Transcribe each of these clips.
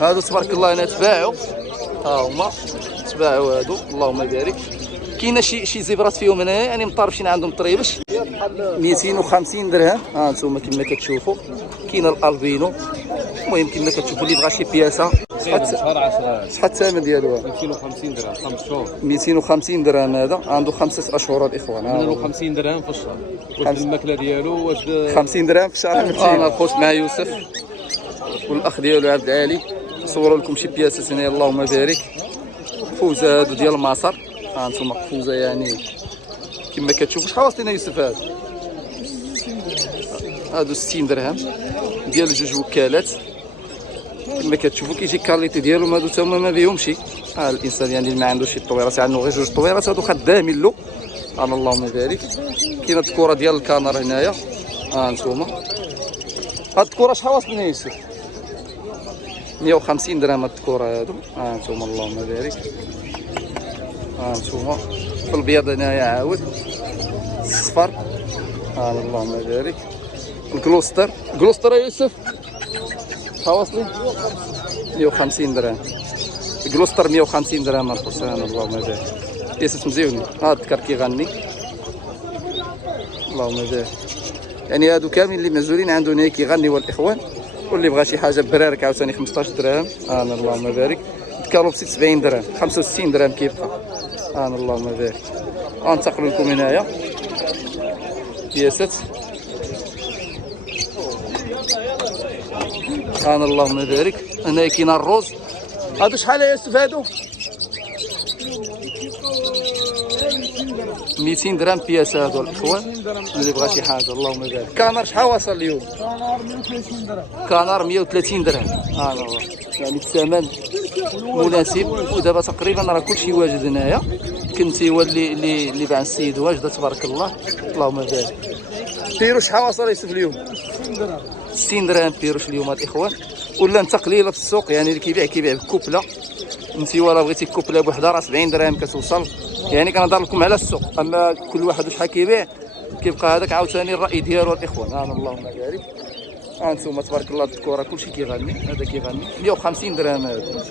هادو تبارك الله هنا تباعوا، ها هما تباعوا هادو اللهم بارك. كاينه شي زبرات فيهم هنايا يعني مطربشين عندهم طريبش 250 درهم. ها انتم كما كتشوفوا كاينه الالبينو. المهم كما كتشوفوا اللي بغى شي بياسه شحال الثمن ديالو؟ 250 درهم 5 شهور. 250 درهم. هذا عنده 5 اشهر الاخوان. 250 درهم في الشهر. واش الماكله ديالو واش 50 درهم في الشهر. انا الخوت مع يوسف والاخ ديالو عبد العالي صوروا لكم شي بياسات هنا اللهم بارك. فوزه هادو ديال مصر. ها انتم فوزه يعني كما كتشوفوا. شحال واصلين يوسف هادو 60 درهم ديال جوج وكالات كما كتشوفوا. كيجي كاليتي ديالهم هادو تا هما ما بيهمش. ها الانسان يعني اللي ما عندوش شي طويرات عنده غير جوج طويرات هادو خدامين له. انا اللهم بارك. كاينه الكره ديال الكانر هنايا. ها انتم هاد الكره شحال واصلين يوسف؟ 150 درهم هاد الكره هادو. ها انتم اللهم بارك. ها انتم في البيض هنايا عاود الصفر. ها اللهم بارك. الكلوستر يا يوسف شحال واصلين؟ 150 درهم. الكلوستر 150 درهم الحسين اللهم بارك. بياسات مزيونين. ها الذكر كيغني اللهم بارك. يعني هادو كاملين اللي مزولين عنده هنا كيغني والاخوان. واللي بغى شي حاجه برارك عاوتاني 15 درهم. انا اللهم بارك. ذكروا ب 70 درهم 65 درهم كيبقى. انا اللهم بارك. غنتقلوا لكم هنايا بياسات. انا اللهم بارك. هنا كاين الروز. هادو شحال يا يوسف هادو؟ 200 درهم بياسه هادو الاخوان اللي بغى شي حاجه اللهم بارك. كانر شحال وصل اليوم؟ كانر 130 درهم. كانر 130 درهم. الله يعني الثمن مناسب. ودابا تقريبا راه كلشي واجد هنايا. كنتي هو اللي باع السيد واجده تبارك الله اللهم بارك. بيرو شحال وصل يوسف اليوم؟ 60 درهم. 60 درهم بيروش اليوم الاخوان. ولا انت قليله في السوق يعني اللي كيبيع بكوبله. انت ولا بغيتي الكوبله بوحده راه 70 درهم كتوصل. يعني كنهضر لكم على السوق. اما كل واحد شحال كيبيع كيبقى هذاك عاوتاني الراي ديالو الاخوان. انا اللهم بارك. ها انتم تبارك الله الذكوره كلشي كيغني. هذا كيغني 150 درهم هذا.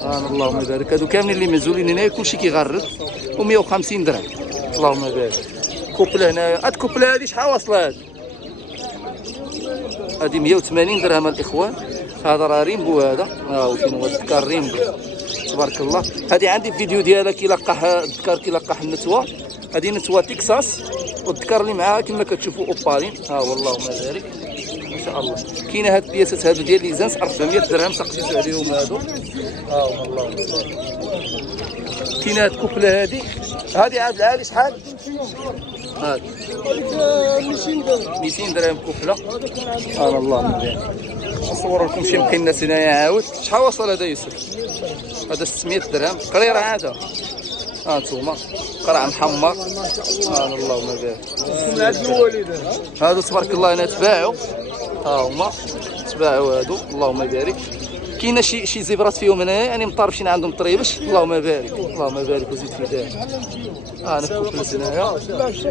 انا اللهم بارك. هادو كاملين اللي مزولين هنايا كلشي كيغرد و150 درهم اللهم بارك. كوبله هنايا. هاد الكوبله هادي شحال واصله هادي؟ هادي 180 درهم الاخوان. هذا راه ريمبو. هذا ها هو فين هو الذكر ريمبو تبارك الله. هذه عندي فيديو ديالها كيلقح الذكر كيلقح النتوه. هذه نتوه تكساس والذكر اللي معاها كما كتشوفوا اوبالين. ها هو اللهم بارك ما شاء الله. كاينه هاد البياسات هادو ديال ليزانس 400 درهم تقسيتو عليهم هادو. ها هو اللهم بارك. كاينه هاد الكوبله هادي عاد العالي شحال؟ هادي 200 درهم كوبله. انا اللهم بارك. نصور لكم شي مقناس هنايا عاود. شحال وصل هذا يوسف؟ هذا 600 درهم قريره عاده. ها انتوما قرع محمر. سبحان اللهم بارك. هادو تبارك الله هنا تباعوا. ها هما تباعوا هادو اللهم بارك. كاينه شي زبرات فيهم هنايا يعني مطربشين عندهم طريبش. اللهم بارك اللهم بارك وزيد في ذلك. انا في كوبلس هنايا.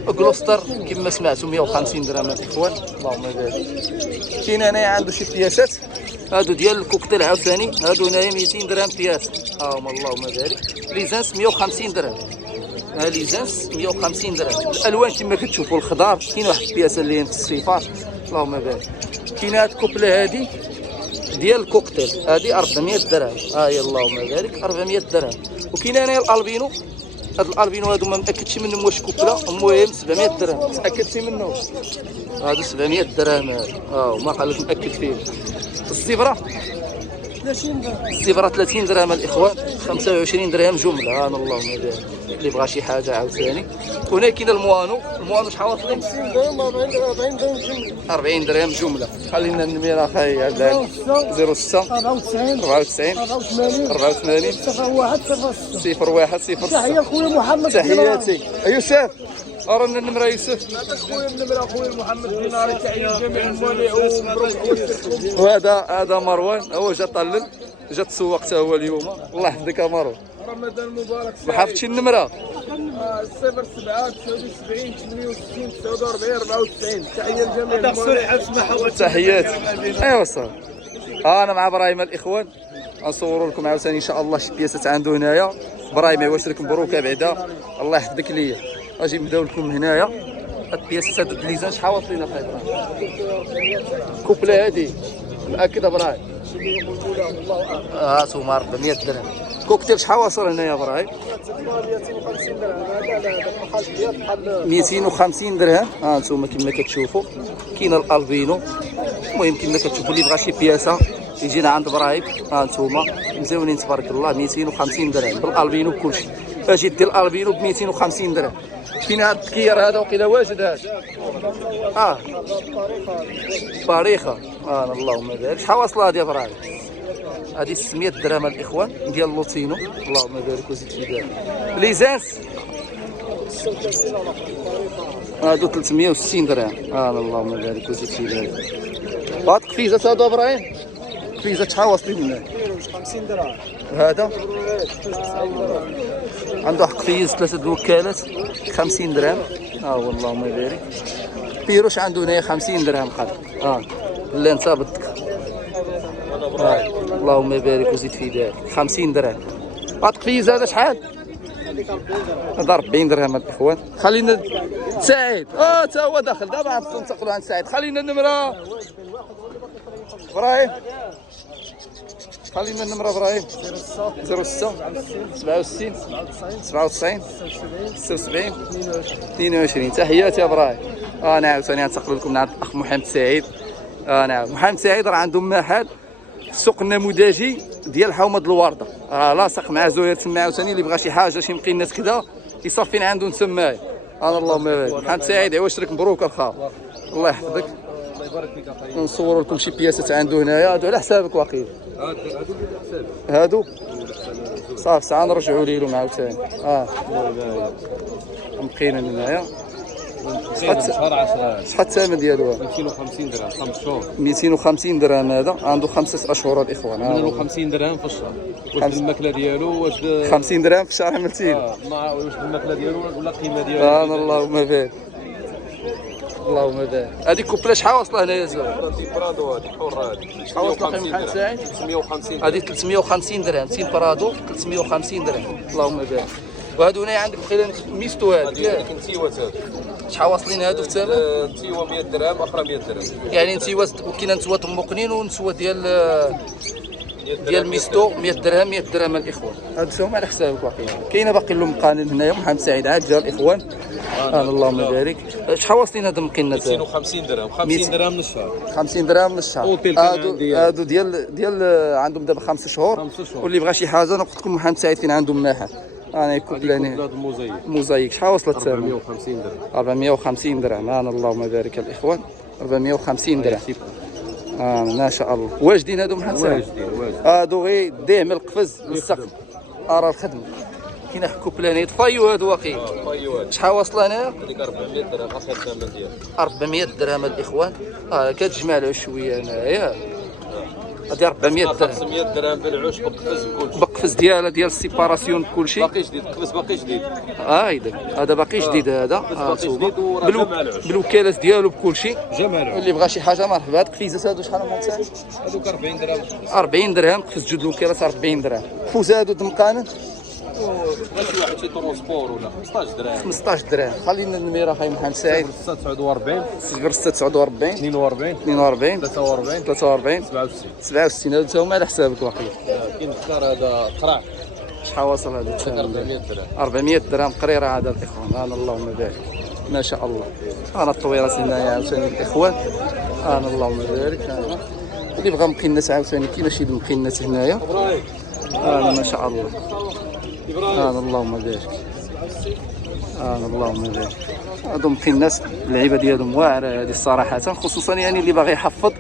كلوستر كما سمعتوا 150 درهم الاخوان اللهم بارك. كاين هنايا عنده شي بياسات هادو ديال الكوكتيل عاوتاني. هادو هنايا 200 درهم بياس. ها هما اللهم بارك. ليزانس 150 درهم. ها ليزانس 150 درهم. الالوان كما كتشوفوا الخضار. كاين واحد البياسه اللي في الصفار اللهم بارك. كاين هاد الكوبله هادي ديال الكوكتيل هادي 400 درهم. ها هي اللهم بارك 400 درهم. وكاين هنايا الالبينو. هاد الالبينو هادو ما متاكدش منهم واش كوبله. المهم 700 درهم. تاكدتي منه؟ هادو 700 درهم. ها هما قالك متاكد فيه. الزبره 30 درهم. الزبره 30 درهم الاخوان. 25 درهم جمله. انا اللهم بارك. اللي بغى شي حاجه عاوتاني. وهنا كاين الموانو شحال واصلين؟ 50 درهم 40 درهم جمله. 40 درهم جمله. خلينا النميره اخاي عبد العال 06 94 94 84 01 06. تحيه خويا محمد. تحياتي يوسف. أرانا النمرة يوسف. هذا خويا النمره خويا محمد دينار. تحيه لجميع الموالي ومبروك. وهذا مروان هو جا طلل جا تسوق حتى هو اليوم. الله يحفظك يا مروان. رمضان مبارك. ما حافظتش النمرة؟ 07 79 68 49 94. تحيه لجميع الموالي. تحياتي. ايوا صافي. انا مع ابراهيم الاخوان غنصوروا لكم عاوتاني ان شاء الله شي بياسات عنده هنايا. ابراهيم واش راك مبروكه بعدا، الله يحفظك ليا. اجي نبداو لكم هنايا هاد البياسات هادو دليزان. شحال واصلين اخاي كوبله هادي مأكد ابراهيم؟ هانتوما 400 درهم. كوكتيل شحال واصل هنايا ابراهيم؟ 250 درهم. هانتوما كما كتشوفوا كاين الالبينو. المهم كما كتشوفوا اللي بغى شي بياسه يجينا عند ابراهيم. هانتوما مزيونين تبارك الله. 250 درهم بالالبينو بكلشي. اجي دير الالبينو ب 250 درهم. فين هاد التكير هذا وقيلا واجد هذا؟ طريقه. اللهم بارك. شحال واصله هادي ابراهيم؟ هادي 600 درهم الاخوان ديال لوتينو. اللهم بارك وزيد في ذلك. ليزانس هادو 360 درهم. اللهم بارك وزيد في ذلك. هاد قفيزات هادو ابراهيم؟ قفيزات شحال واصلين لنا؟ 50 درهم. هذا عنده واحد قفيز 3 الوكالات 50 درهم. اللهم بارك. بيروش عنده هنايا 50 درهم قد. لا انت بدك. اللهم بارك وزيد في ذلك. 50 درهم. هاد القفيز هذا شحال؟ هذا 40 درهم الاخوان. خلينا سعيد تا هو داخل دابا عرفتوا ننتقلوا عند سعيد. خلينا النمره ابراهيم. خلينا النمره ابراهيم. 06 67 97 76 22. تحياتي يا ابراهيم. انا عاوتاني غنتقل لكم عند الاخ محمد سعيد. نعم محمد سعيد راه عندهم محل في السوق النموذجي ديال حومه الورده. لاصق مع زهير تما عاوتاني اللي بغى شي حاجه شي مقينات كذا يصفين عنده تمايا. اللهم بارك. محمد سعيد عواش راك مبروك الخا. الله يحفظك. الله يبارك فيك اخاي. نصوروا لكم شي بياسات عنده هنايا. هادو على حسابك واقيلا. هادو صافي ساعه نرجعوا ليهم عاوتاني. مقينين هنايا. شهر 10 شحال الثمن ديالو؟ 250 درهم 5 شهور. 250 درهم. هذا عنده 5 اشهر الاخوان. 250 درهم في الشهر. واش الماكله ديالو واش 50 درهم في الشهر عملتيني. مع واش الماكله ديالو ولا القيمه ديالو؟ اللهم بارك. اللهم بارك. هذه كوبله شحال واصله هنايا زوج؟ دي برادو هذه حره هذه. شحال واصله في محل سعيد؟ 350. هذه 350 درهم. تين برادو 350 درهم. اللهم بارك. وهادو هنايا عندك بقيله ميستو هذه نتيوات هذو. شحال واصلين هادو في الثمن؟ نتيوه 100 درهم اخرى 100 درهم. يعني نتيوه وكاين نتوات مقنين ونتوه ديال ميستو 100 درهم. 100 درهم الاخوان. هادو هما على حسابك واقيلا. كاينه باقي لهم مقانن هنايا. محمد سعيد عاد جا الاخوان. اللهم بارك. شحال واصلين هاد المقنات؟ 250 درهم. 50 درهم من الشهر. 50 درهم من الشهر. هادو ديال عندهم دابا 5 شهور. واللي بغى شي حاجه انا قلت لكم محمد سعيد فين عندهم محل. انا كوبلاني موزايك. شحال وصلت الثمن؟ 450 درهم. 450 درهم. اللهم بارك الاخوان. 450 درهم. ما شاء الله. واجدين هادو محمد سعيد؟ هادو غير ديه من القفز للسقف. ارى الخدمه. كاين كوبلاني طفايو هادو واقيلا. شحال واصله هنايا؟ هذيك 400 درهم اخر الثمن ديالها. 400 درهم الاخوان. كتجمع له شويه هنايا. هادي 400 درهم. 500 درهم بالعشب بقفز بكلشي. بقفز ديالها ديال السيباراسيون بكلشي. باقي جديد القفز باقي جديد. هذا باقي جديد. هذا بالوكالات ديالو بكلشي. جمال. اللي بغى شي حاجه مرحبا. هاد القفيزات هادو شحال هما؟ هذوك 40 درهم. 40 درهم. قفز جوج الوكالات 40 درهم. فوز هادو دمقانن شي واحد شي ترونسبور ولا 15 درهم. 15 درهم. خلينا النميره خاي محمد سعيد. 49 49 42 42 43 43 67. هادو هما على حسابك واقيلا. كاين الدار هذا قرع. شحال واصل هذا الثمن؟ 400 درهم. 400 درهم قريره هذا الاخوان. اللهم بارك. ما شاء الله. الطويرات هنايا عاوتاني الاخوان. اللهم بارك. اللي بغى مقنات عاوتاني كاين شي مقنات هنايا. ما شاء الله. اللهم بارك. اللهم بارك. هادو مقنات اللعيبه ديالهم واعره هذه الصراحه، خصوصا يعني اللي باغي يحفظ.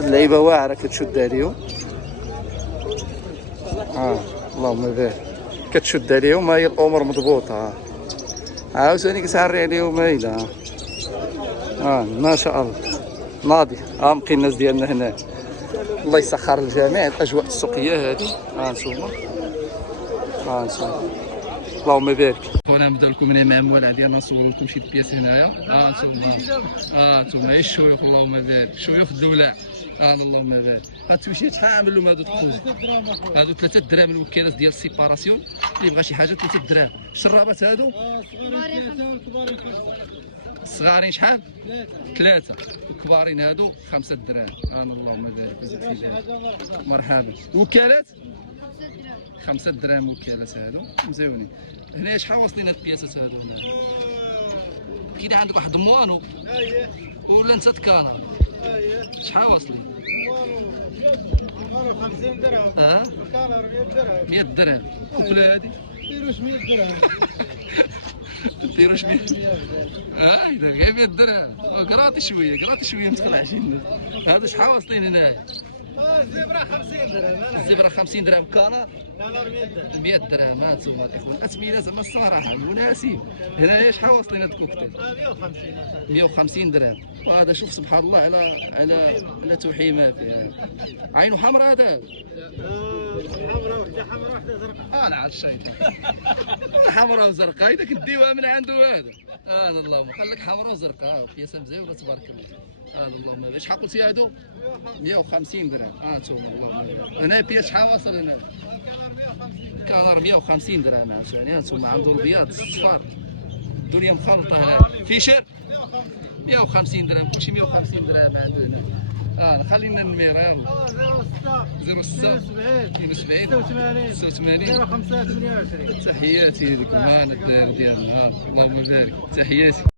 اللعيبه واعره كتشد عليهم. اللهم بارك. كتشد عليهم. هاي الامور مضبوطه. عاوتاني كتعري عليهم هايله. ما شاء الله. ناضي. مقناس ديالنا هنا. الله يسخر الجميع. الاجواء السوقيه هذه. نتوما. اللهم بارك. وانا نبدا لكم هنا مع موالع ديالنا نصور لكم شي بياس هنايا. انتم الشيوخ اللهم بارك، الشيوخ الدوله. اللهم بارك. هاد التويشيات شحال عامل لهم هادو تقوز؟ هادو 3 دراهم الوكالات ديال السيباراسيون، اللي بغى شي حاجه 3 دراهم. الشرابات هادو الصغارين شحال؟ 3. الكبارين هادو 5 دراهم. اللهم بارك وزيد في ذلك. مرحبا. الوكالات 5 دراهم وكالات هادو مزيونين. هنا شحال واصلين هاد البياسات هادو؟ كاين عندك واحد موانو ولا انت تكانا شحال واصلين؟ 50 درهم. 100 درهم. 100 درهم. ولا هادي؟ ديروش 100 درهم. ديروش 100 اذا غير 100 درهم. قراطي شويه ندخل 20. هادو شحال واصلين هنايا؟ الزبرة 50 درهم. الزبره 50 درهم. كانا 100 درهم. ها انتم الاخوان الاثمنه زعما الصراحه مناسب. هنايا شحال واصلين هاد الكوكتيل؟ 150 درهم. وهذا شوف سبحان الله على توحيمات يعني. عينه حمراء هذا. حمراء وحده حمراء وحده زرقاء. انا على الشيطان. حمراء وزرقاء اذا كديوها من عنده هذا. اللهم خليك حمراء وزرقاء وقياسه مزيونه تبارك الله. اللهم شحال قلتي هادو؟ 150 درهم. انتم اللهم هنا بياس شحال واصل هنا؟ كان 150 درهم عاوتاني. انتم عنده البياض الصفار. الدنيا مخلطه هنا. فيشر 150 درهم. كلشي 150 درهم عندنا. خلينا نمير يلا. 06 72 86 05 28. تحياتي لكم. الدار ديالنا. اللهم بارك. تحياتي.